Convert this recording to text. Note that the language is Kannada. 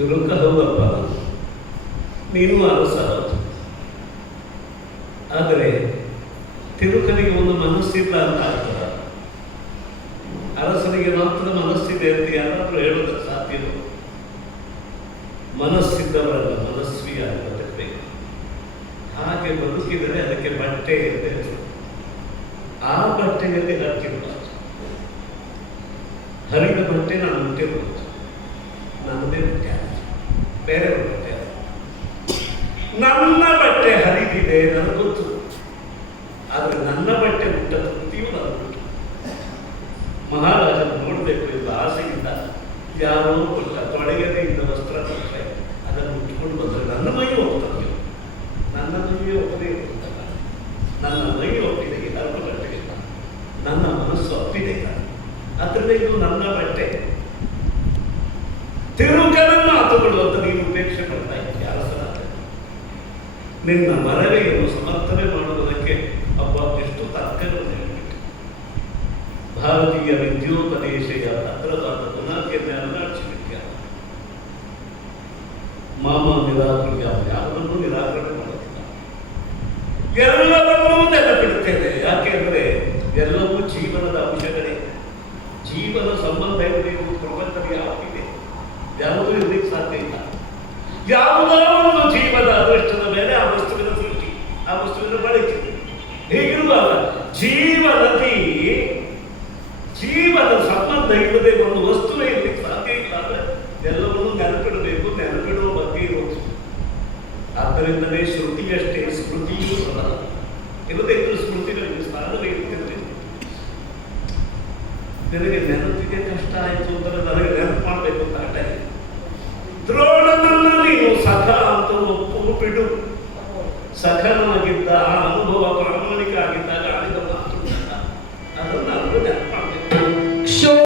ಇವರು ಹೌದಪ್ಪ, ನೀನು ಅರಸ. ಆದರೆ ತಿರುಕನಿಗೆ ಒಂದು ಮನಸ್ಸಿಲ್ಲ ಅಂತ ಆಗ್ತದ. ಅರಸನಿಗೆ ಮಾತ್ರ ಮನಸ್ಸಿದೆ ಅಂತ ಯಾರಾದ್ರೂ ಹೇಳೋದಕ್ಕೆ ಸಾಧ್ಯವೋ? ಮನಸ್ಸಿದ್ದವರಲ್ಲ, ಮನಸ್ವಿಯಾಗಿ ಬದುಕಬೇಕು. ಹಾಗೆ ಬದುಕಿದರೆ ಅದಕ್ಕೆ ಬಟ್ಟೆ ಅಂತ ಹೆಸರು. ಆ ಬಟ್ಟೆಯಲ್ಲಿ ಹಾಕಿರಬಾರ್ದು. ಹರಿದ ಬಟ್ಟೆ ನಾನು ಮುಟ್ಟಿರ್ಬೋದು, ನನ್ನದೇ ಬಟ್ಟೆ, ಬೇರೆ ಬಟ್ಟೆ. ನನ್ನ ಬಟ್ಟೆ ಹರಿದಿದೆ ನನಗೆ ಗೊತ್ತು, ಆದರೆ ನನ್ನ ಬಟ್ಟೆ ಮುಟ್ಟ ತೃಪ್ತಿಯೂ ನನಗೆ ಗೊತ್ತು. ಮಹಾರಾಜನ ನೋಡಬೇಕು ಎಂಬ ಆಸೆಯಿಂದ ಯಾರೋ ಕೊಟ್ಟ ತೊಳೆಯದೇ ಇದ್ದ ವಸ್ತ್ರ ಕೊಟ್ಟರೆ ಅದನ್ನು ಉಟ್ಕೊಂಡು ಬಂದರೆ ನನ್ನ ಮೈ ಹೋಗ್ತದೆ. ನನ್ನ ಮೈಯೇ ಒಪ್ಪದೇ ಹೋಗ್ತಲ್ಲ. ನನ್ನ ಮೈ ಒಪ್ಪಿದೆ, ಯಾರು ಬಟ್ಟೆಗಿಲ್ಲ. ನನ್ನ ಮನಸ್ಸು ಒಪ್ಪಿದೆ, ಅದರಿಂದ ಇದು ನನ್ನ ಬಟ್ಟೆ. ತಿರುಕನ ಮಾತುಗಳು ಅಂತ ನೀನು ಉಪೇಕ್ಷೆ ಮಾಡ್ತಾ ಇದ್ದೀಯ ಅರಸನಾದ. ನಿನ್ನ ಮರವೆಯನ್ನು ಸಮರ್ಥನೆ ಮಾಡುವುದಕ್ಕೆ ಹಬ್ಬ ಎಷ್ಟು ತರ್ಕಗಳು ಹೇಳಿಬಿಟ್ಟು. ಭಾರತೀಯ ವಿದ್ಯೋಪದೇಶೆಯ ಭದ್ರವಾದ ಗುಣಾಖ್ಯತೆ ಅಲ್ಲಾಡಿಸಿಬಿಟ್ಟ. ಮಾಮ ನಿರಾಕೃತ ಯಾವುದನ್ನು ನಿರಾಕರಣೆ ಮಾಡುತ್ತಿಲ್ಲ, ಎಲ್ಲವನ್ನೂ ನೆನಪಿಡುತ್ತೇನೆ. ಯಾಕೆಂದ್ರೆ ಎಲ್ಲವೂ ಜೀವನದ ಅಂಶಗಳೇ. ಜೀವನ ಸಂಬಂಧ ಇರಬೇಕು. ಪ್ರಪಂಚದಲ್ಲಿ ಯಾವುದಿದೆ, ಯಾವುದೂ ಇರಲಿಕ್ಕೆ ಸಾಧ್ಯ ಇಲ್ಲ. ಯಾವುದೋ ಒಂದು ಜೀವದ ಅದೃಷ್ಟದ ಮೇಲೆ ಆ ವಸ್ತುವಿನ ಸೃಷ್ಟಿ, ಆ ವಸ್ತುವಿನ ಬಳಕೆ. ಹೀಗಿರುವಾಗ ಜೀವನದಿ ಜೀವನ ಸಂಬಂಧ ಇಲ್ಲದೆ ಒಂದು ವಸ್ತುವೇ ಇರಲಿಕ್ಕೆ ಸಾಧ್ಯ ಇಲ್ಲ. ಅಂದ್ರೆ ಎಲ್ಲವನ್ನೂ ನೆನಪಿಡಬೇಕು, ನೆನಪಿಡುವ ಬಗ್ಗೆ ಇರೋದು. ಆದ್ದರಿಂದಲೇ ಶ್ರುತಿಯಷ್ಟೇ ಸ್ಮೃತಿಯೂ ಬರಲ್ಲ. ಇಲ್ಲದೆ ಇದ್ದು ಸ್ಮೃತಿಗಳಿಗೆ ಸ್ಥಾನವೇ ಇರ್ತಿರ್ಲಿಲ್ಲ. ನಿನಗೆ ನೆನಪಿಗೆ ಕಷ್ಟ ಆಯಿತು ಅಂದರೆ ನನಗೆ